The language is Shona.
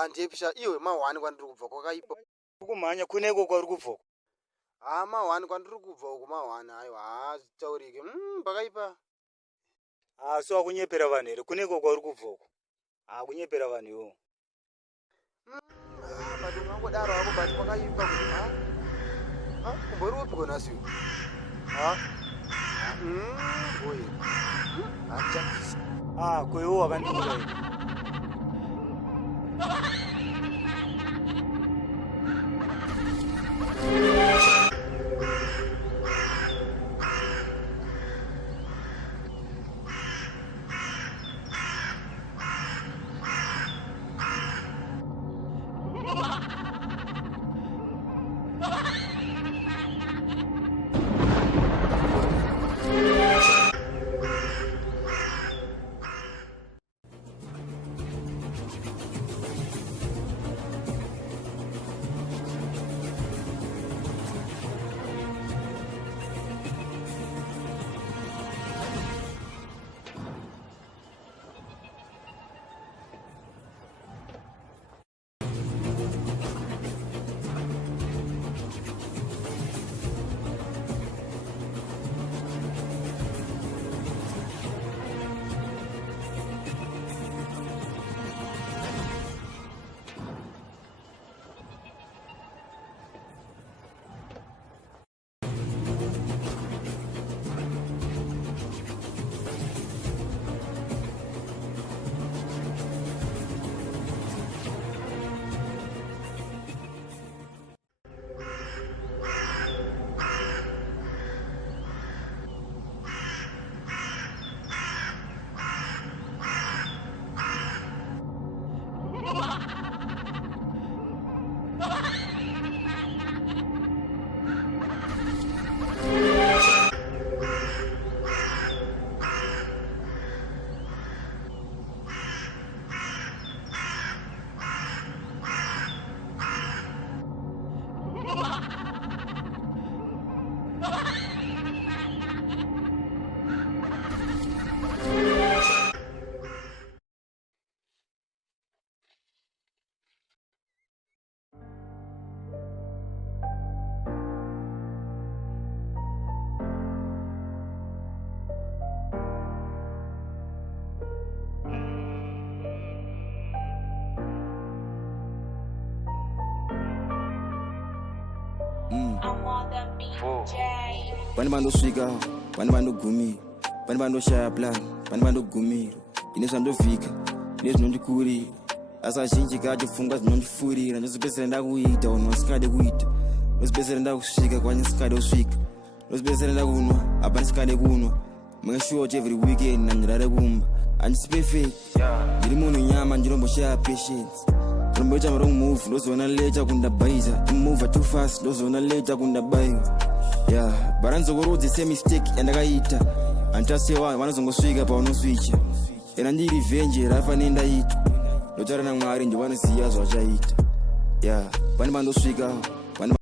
Andipisha iwe ma1 kwandiri kubva kwakaipa. Kumhanya kuneko kwari kubva. Ma1 kwandiri kubva uko ma1 aiwa taurike. Pakaipa. So akunyepera vanhu here kuneko kwari kubva uko. Kunyepera vanhu iwo. Bado ngangodaro hako bati pakaipa kuti umbori upi kona siwe? Boy. Acha. Kwewo wakandikura here. Pani bando swika, pani bando gumi, pani bando shaya plan, pani bando gumi. Inesa ndo fika, inesa ndo ndikuri. Asa shinji kaje funga ndo ndifuri. Ndo spesere nda kuita, ono skade kuita. Ndo spesere nda kuswika, kwanye skade uswika. Ndo spesere nda kunwa, apani skade kunwa. Mga short every weekend, na njirare kumba. Anjisipe fake, jiri munu nyama, njirombo share patience. Mbocha wrong move, ndozona later kundabaiza. Move too fast, ndozona later kundabaiwa. Baranzo kurodzi same mistake yandakaita. Antasewa vanozongosvika paunoswicha. Ena ndi revenge rafa nenda ita. Ndotaura naMwari ndiye anoziya zvachaita. Pane pandosvika